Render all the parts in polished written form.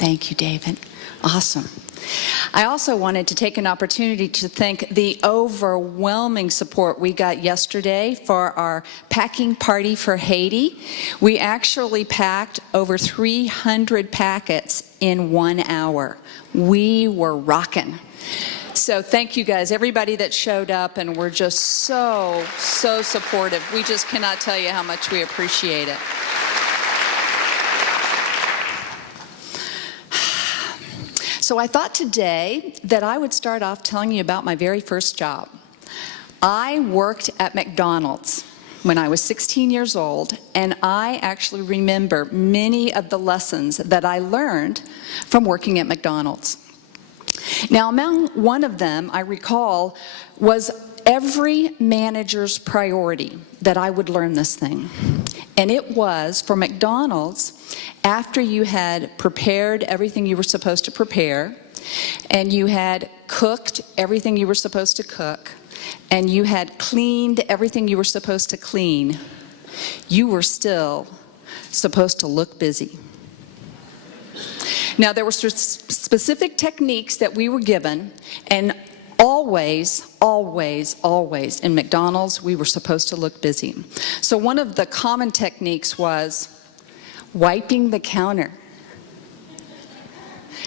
Thank you, David. Awesome. I also wanted to take an opportunity to thank the overwhelming support we got yesterday for our packing party for Haiti. We actually packed over 300 packets in 1 hour. We were rocking. So thank you guys, everybody that showed up, and we're just so supportive. We just cannot tell you how much we appreciate it. So I thought today that I would start off telling you about my very first job. I worked at McDonald's when I was 16 years old, and I actually remember many of the lessons that I learned from working at McDonald's. Now, among one of them, I recall, was every manager's priority that I would learn this thing. And it was, for McDonald's, after you had prepared everything you were supposed to prepare, and you had cooked everything you were supposed to cook, and you had cleaned everything you were supposed to clean, you were still supposed to look busy. Now, there were specific techniques that we were given, and always in McDonald's, we were supposed to look busy. So one of the common techniques was wiping the counter.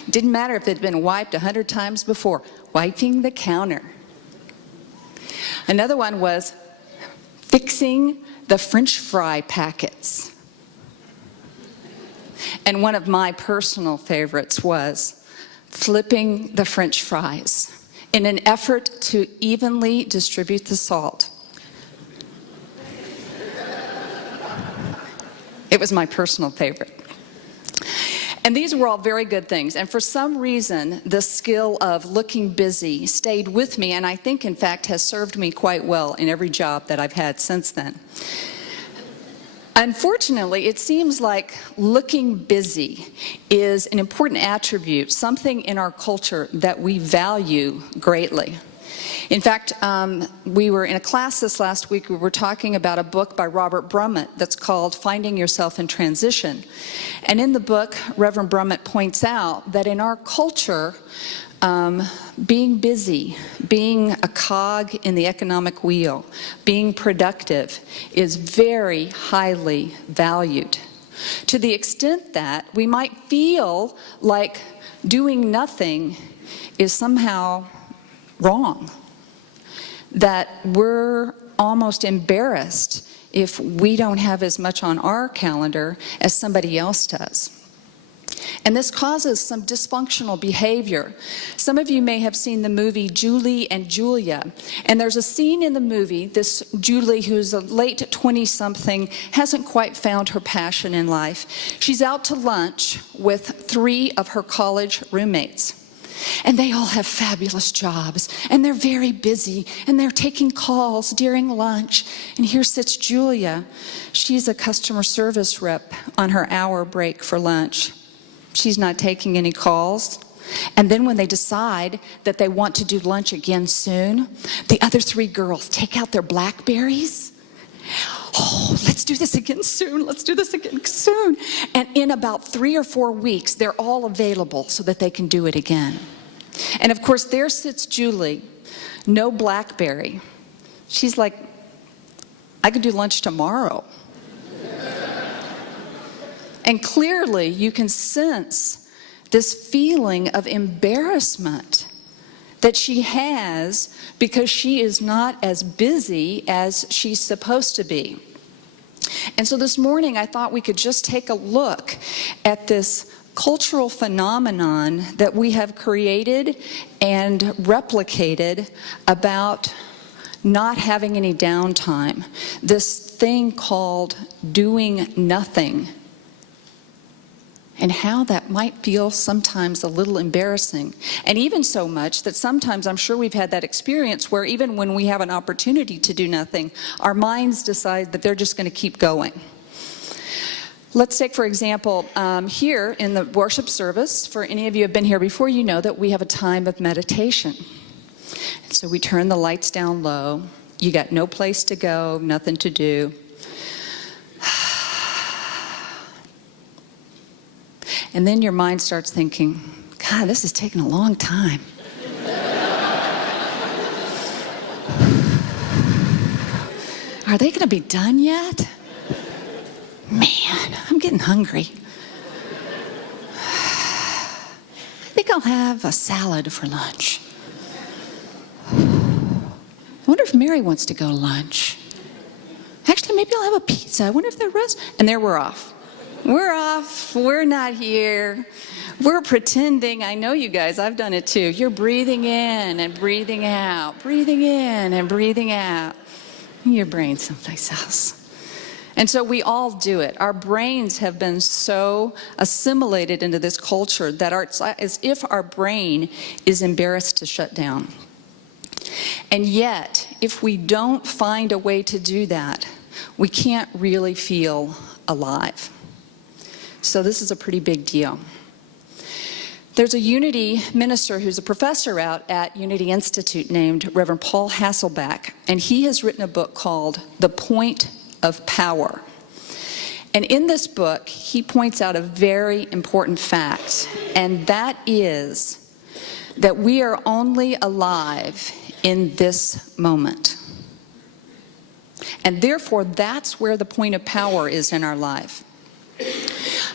Didn't matter if it had been wiped 100 times before, wiping the counter. Another one was fixing the French fry packets. And one of my personal favorites was flipping the French fries in an effort to evenly distribute the salt. It was my personal favorite. And these were all very good things. And for some reason, the skill of looking busy stayed with me, and I think, in fact, has served me quite well in every job that I've had since then. Unfortunately, it seems like looking busy is an important attribute, something in our culture that we value greatly. In fact, we were in a class this last week, we were talking about a book by Robert Brummett that's called Finding Yourself in Transition. And in the book, Reverend Brummett points out that in our culture, being busy, being a cog in the economic wheel, being productive is very highly valued. To the extent that we might feel like doing nothing is somehow wrong, that we're almost embarrassed if we don't have as much on our calendar as somebody else does. And this causes some dysfunctional behavior. Some of you may have seen the movie Julie and Julia. And there's a scene in the movie, this Julie, who's a late 20-something, hasn't quite found her passion in life. She's out to lunch with 3 of her college roommates. And they all have fabulous jobs, and they're very busy, and they're taking calls during lunch. And here sits Julia. She's a customer service rep on her hour break for lunch. She's not taking any calls. And then when they decide that they want to do lunch again soon, the other 3 girls take out their BlackBerries. Oh, let's do this again soon. Let's do this again soon. And in about 3 or 4 weeks, they're all available so that they can do it again. And of course, there sits Julie, no BlackBerry. She's like, I could do lunch tomorrow. And clearly, you can sense this feeling of embarrassment that she has because she is not as busy as she's supposed to be. And so this morning, I thought we could just take a look at this cultural phenomenon that we have created and replicated about not having any downtime. This thing called doing nothing. And how that might feel sometimes a little embarrassing. And even so much that sometimes I'm sure we've had that experience where even when we have an opportunity to do nothing, our minds decide that they're just going to keep going. Let's take, for example, here in the worship service, for any of you who have been here before, you know that we have a time of meditation. And so we turn the lights down low. You got no place to go, nothing to do. And then your mind starts thinking, God, this is taking a long time. Are they going to be done yet? Man, I'm getting hungry. I think I'll have a salad for lunch. I wonder if Mary wants to go to lunch. Actually, maybe I'll have a pizza. I wonder if they're and there we're off. We're off. We're not here. We're pretending. I know you guys. I've done it too. You're breathing in and breathing out. Breathing in and breathing out. Your brain's someplace else. And so we all do it. Our brains have been so assimilated into this culture that it's as if our brain is embarrassed to shut down. And yet, if we don't find a way to do that, we can't really feel alive. So this is a pretty big deal. There's a Unity minister who's a professor out at Unity Institute named Reverend Paul Hasselbeck, and he has written a book called The Point of Power. And in this book, he points out a very important fact, and that is that we are only alive in this moment. And therefore, that's where the point of power is in our life.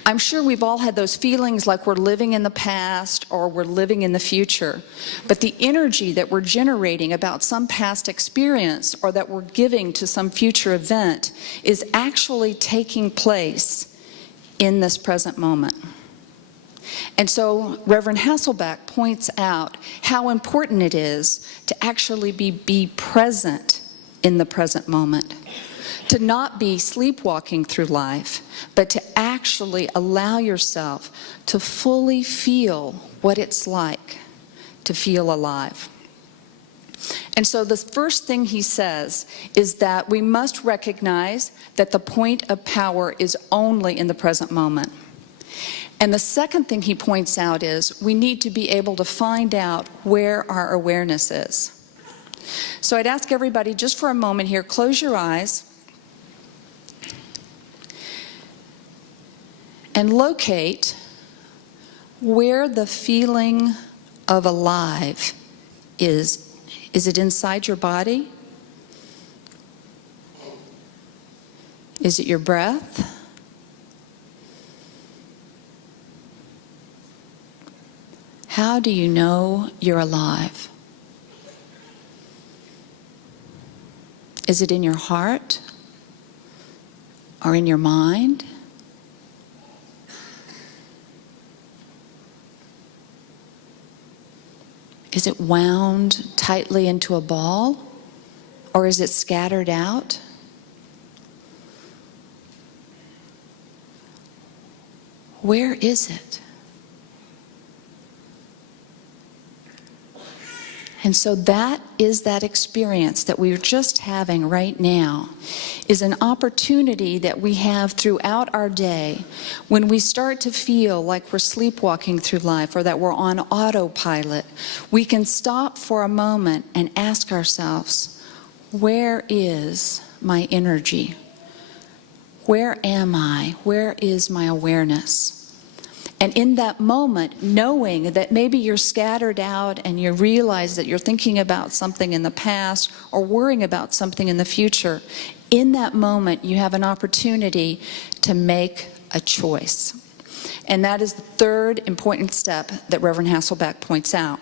I'm sure we've all had those feelings like we're living in the past or we're living in the future. But the energy that we're generating about some past experience or that we're giving to some future event is actually taking place in this present moment. And so Reverend Hasselbeck points out how important it is to actually be present in the present moment. To not be sleepwalking through life, but to actually allow yourself to fully feel what it's like to feel alive. And so the first thing he says is that we must recognize that the point of power is only in the present moment. And the second thing he points out is we need to be able to find out where our awareness is. So I'd ask everybody just for a moment here, close your eyes. And locate where the feeling of alive is. Is it inside your body? Is it your breath? How do you know you're alive? Is it in your heart or in your mind? Is it wound tightly into a ball, or is it scattered out? Where is it? And so that is that experience that we're just having right now, is an opportunity that we have throughout our day when we start to feel like we're sleepwalking through life or that we're on autopilot. We can stop for a moment and ask ourselves, where is my energy? Where am I? Where is my awareness? And in that moment, knowing that maybe you're scattered out and you realize that you're thinking about something in the past or worrying about something in the future, in that moment you have an opportunity to make a choice. And that is the third important step that Reverend Hasselbeck points out.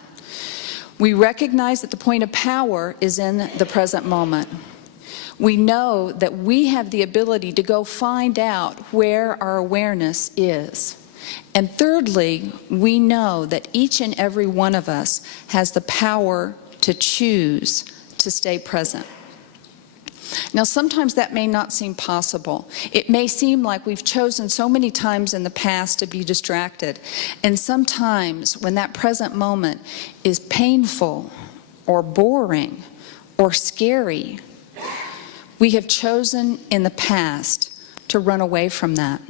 We recognize that the point of power is in the present moment. We know that we have the ability to go find out where our awareness is. And thirdly, we know that each and every one of us has the power to choose to stay present. Now, sometimes that may not seem possible. It may seem like we've chosen so many times in the past to be distracted. And sometimes when that present moment is painful or boring or scary, we have chosen in the past to run away from that.